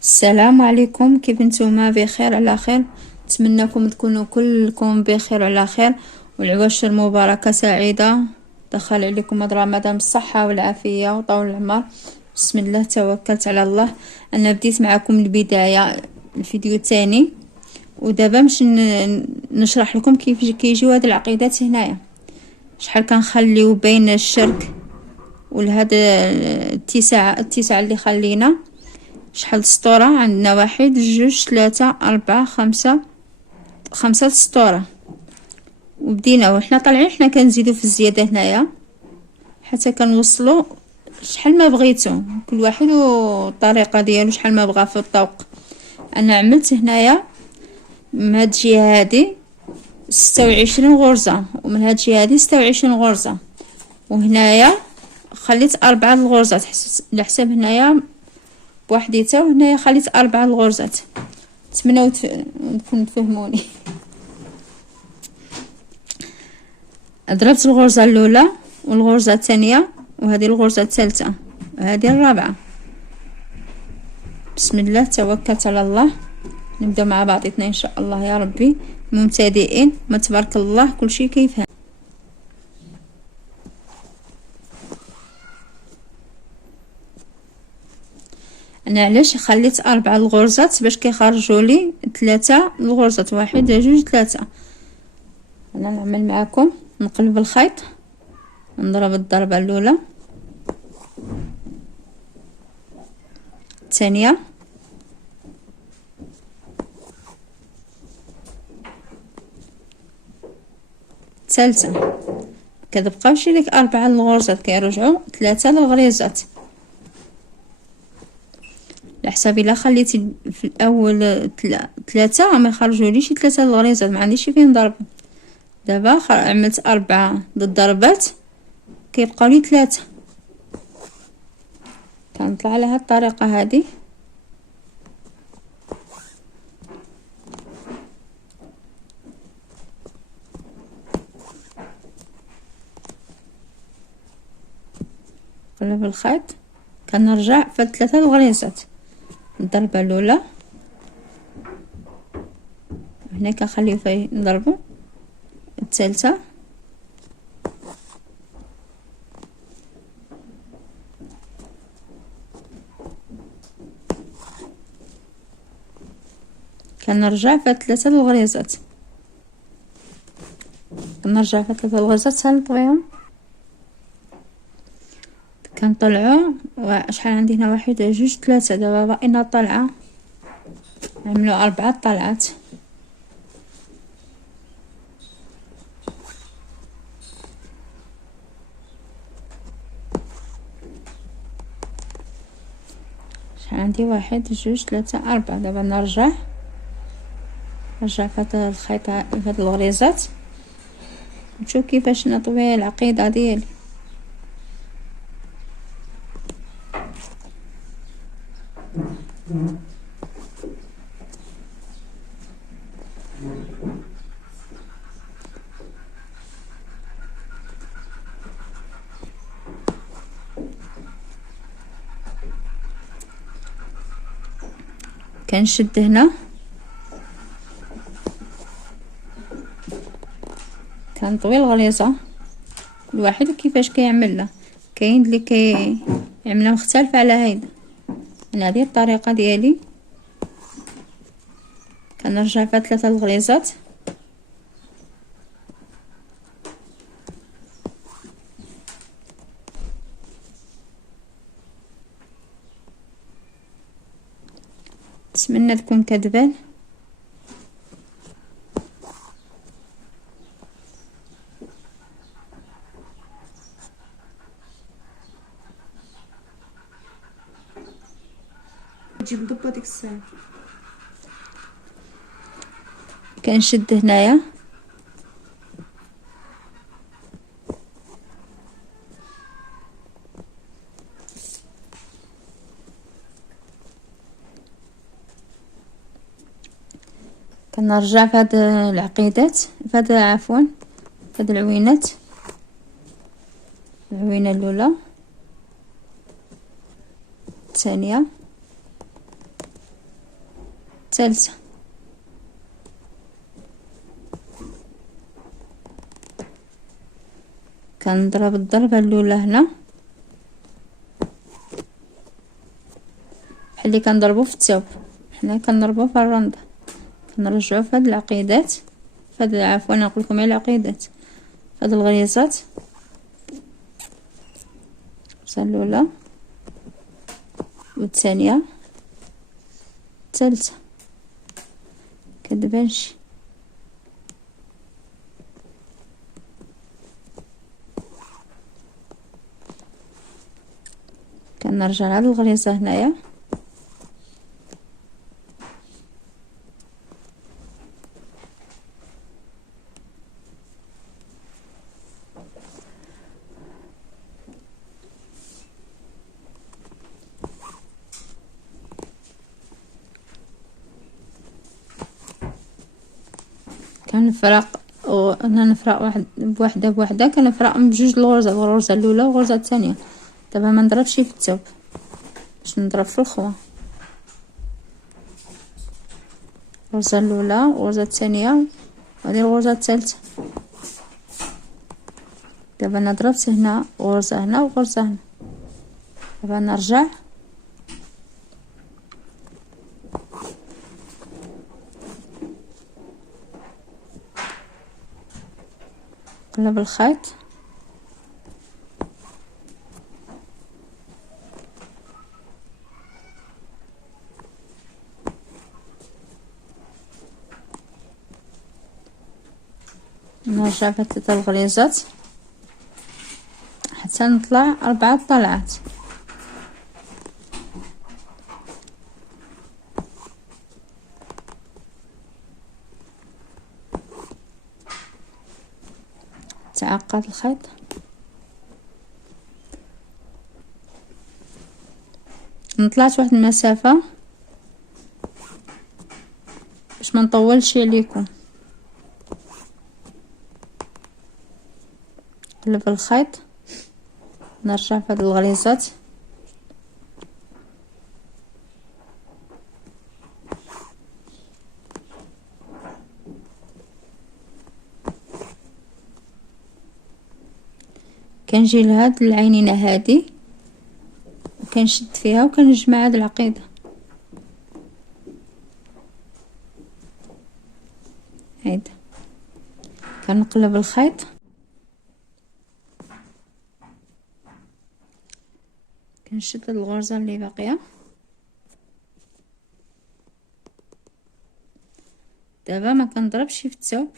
السلام عليكم، كيف نتوما؟ بخير على خير. نتمنىكم تكونوا كلكم بخير على خير، والعواشر مباركة سعيدة. دخل عليكم رمضان بالصحة والعافية وطول العمر. بسم الله توكلت على الله. انا بديت معكم البداية الفيديو الثاني، ودابا باش نشرح لكم كيف كيجيو هاد العقيدات هنايا. شحال كنخليو بين الشرك ولهذا التسعة اللي خلينا. شحال سطورة عندنا؟ واحد جوج ثلاثة أربعة خمسة سطورة. وبدينا وحنا طالعين حنا كنزيدو في الزيادة هنايا حتى كنوصلوا شحال ما بغيتو، كل واحد والطريقة ديالو شحال ما بغى في الطوق. انا عملت هنايا من هاد الجهة هادي 26 غرزة، ومن هاد الجهة هادي 26 غرزة، وهنايا خليت 4 الغرزات على حساب هنايا بوحديتها، وهنايا خليت 4 الغرزات. نتمنى تكونوا تفهموني. ضربت الغرزة الاولى والغرزة الثانية، وهذه الغرزة الثالثة، وهذه الرابعة. بسم الله توكلت على الله. نبدا مع بعضياتنا ان شاء الله يا ربي. مبتدئين ما تبارك الله كل شيء كيفهم. انا علاش خليت 4 الغرزات؟ باش كيخرجوا لي 3 الغرزات، 1 2 3. انا نعمل معكم، نقلب الخيط، نضرب الضربة الاولى، الثانية، الثالثة. كتبقاوش لك 4 الغرزات، كيرجعوا 3 للغريزات. على حساب الا خليتي في الاول 3 ما يخرجوليش 3 الغريزات، ما عنديش فين نضرب. دابا عملت 4 الضربات، كيبقاو لي 3. كنطلع على هاد الطريقه هذه. نقلب الخيط، كنرجع في 3 الغريزات. الضربه الاولى هنا كنخليو فيه نضربو، الثالثه، كنرجع في 3 الغريزات، كنرجع في 3 الغرزات حتى نطويهم. كنطلعو شحال عندي هنا؟ 1 2 3. دابا باقينا طلعه، نعملو 4 طلعات. شحال عندي؟ 1 2 3 4. دابا نرجع في هذا الخيط، في هذه الغريزات، نشوف كيفاش نطوي العقيده ديالي. كنشد هنا، كنطوي الغليظه. كل واحد كيفاش كيعملها، كاين اللي كيعملها مختلفه على هيدا. انا هذه الطريقه ديالي. كنرجع في 3 الغليظات، نتمنى تكون كتبان. تجيب ضبه ديك الساعه. كنشد هنايا، كنرجع في هاد العقيدات، في هاد عفوا في هاد العوينات، العوينه الاولى، الثانيه، الثالثة. كنضرب الضربة الاولى هنا بحال اللي كنضربو في الثوب، حنا كنضربو في الرنده، كنرجعو في هاد العقيدات، في هاد عفوا نقول لكم على العقيدات، في هاد الغريزات، الغرزه الاولى والثانيه الثالثه كتبانش. كنرجع لهاد الغريزه هنايا، كنفرق انا نفرق واحد بوحده بوحده، كنفرق بجوج الغرزه، الغرزه الاولى والغرزه الثانيه. دابا ما نضربش في الثوب باش نضرب في الخوا، الغرزه الاولى والغرزه الثانيه وهذه الغرزه الثالثه. دابا انا ضربت هنا غرزه هنا وغرزه هنا، دابا نرجع نقلب الخيط، نرجع في 3 الغريزات حتى نطلع 4 طلعات. تعقد الخيط، نطلعت واحد المسافة باش ما نطولش عليكم. نقلب الخيط، نرجع في هاد الغريزات، كنجي لهاد العينينه هادي وكنشد فيها وكنجمع هاد العقيده هيدا. كنقلب الخيط، كنشد الغرزه اللي باقيه. دابا ما كنضربش في الثوب،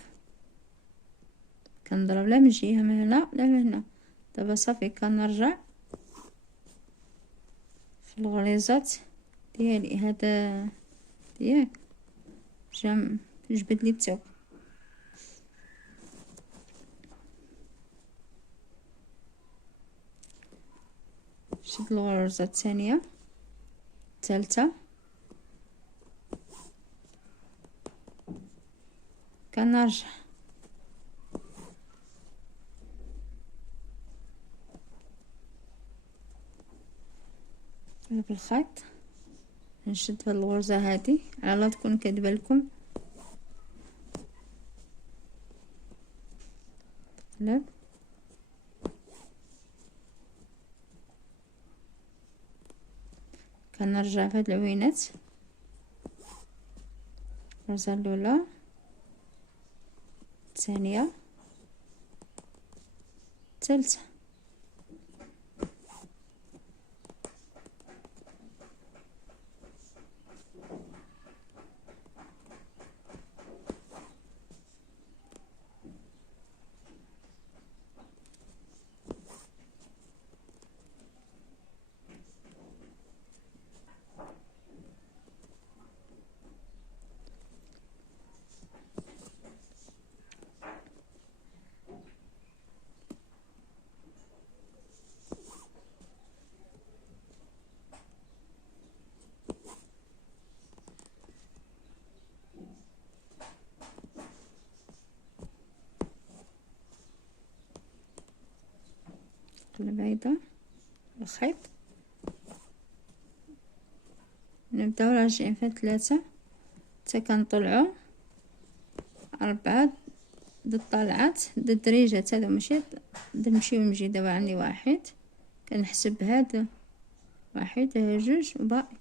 كنضرب لا من جهه من هنا لا من هنا. دابا صافي كنرجع في الغريزات ديالي. هذا ياك جبد لي الثوب، شد الغرزه الثانيه الثالثه، كنرجع نقلب الخيط، نشد هاد الغرزه هادي على لا تكون كاتبه لكم، نقلب كنرجع في هاد العوينات، الغرزه الاولى الثانيه الثالثه. نقلب هيدا الخيط، نبداو راجعين في 3 حتى كنطلعو 4 د الطلعات د الدريجات هادو، ماشي نمشيو ونجي. دابا عندي واحد، كنحسب هاد واحد، جوج وباقي.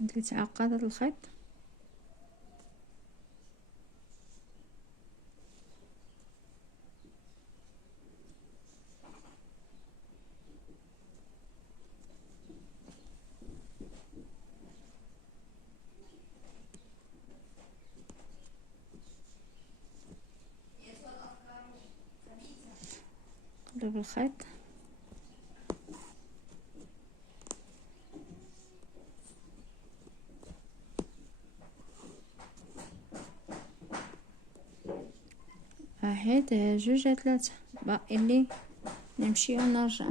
درت عقدة الخيط. نقلب الخيط. واحد، جوج، 3. باقي لي نمشي ونرجع.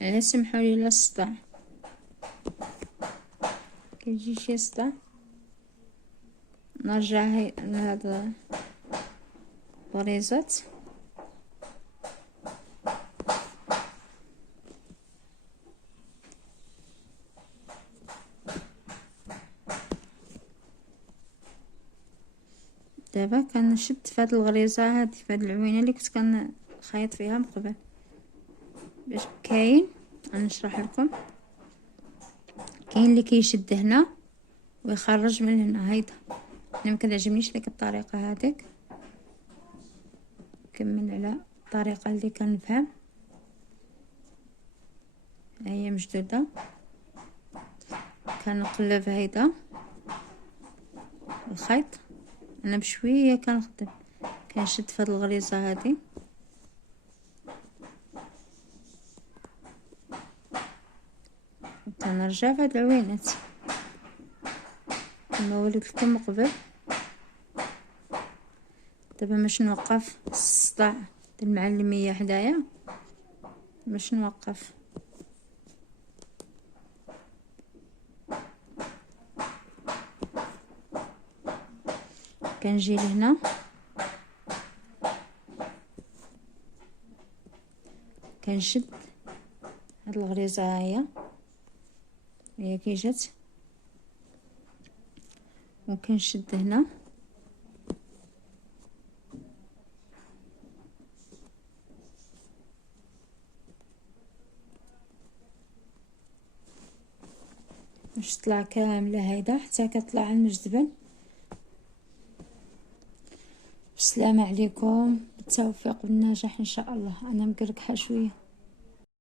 على سمحولي لا الصداع، كيجي شي صداع نرجع لهاد الغريزات. دابا كنشد في هاد الغريزه هادي، في هاد العوينه اللي كنت كنخيط فيها من قبل. باش كاين غنشرح لكم، كاين اللي كيشد هنا ويخرج من هنا. هيدا انا مكتعجبنيش ديك الطريقه هذيك. نكمل على الطريقه اللي كنفهم. هي مشدوده، كنقلب هيدا الخيط. انا بشويه كنخدم، كنشد في هاد الغريزه هادي، كنرجع في هاد العوينات كما وريت لكم من قبل. دابا باش نوقف الصداع ديال المعلميه حدايا، باش نوقف كنجي لهنا، كنشد هاد الغريزه. هي كي جات وكنشد هنا، باش تطلع كامله هيدا حتى كتطلع المجدبن. السلام عليكم، بالتوفيق والنجاح ان شاء الله. انا مقرقحه شويه.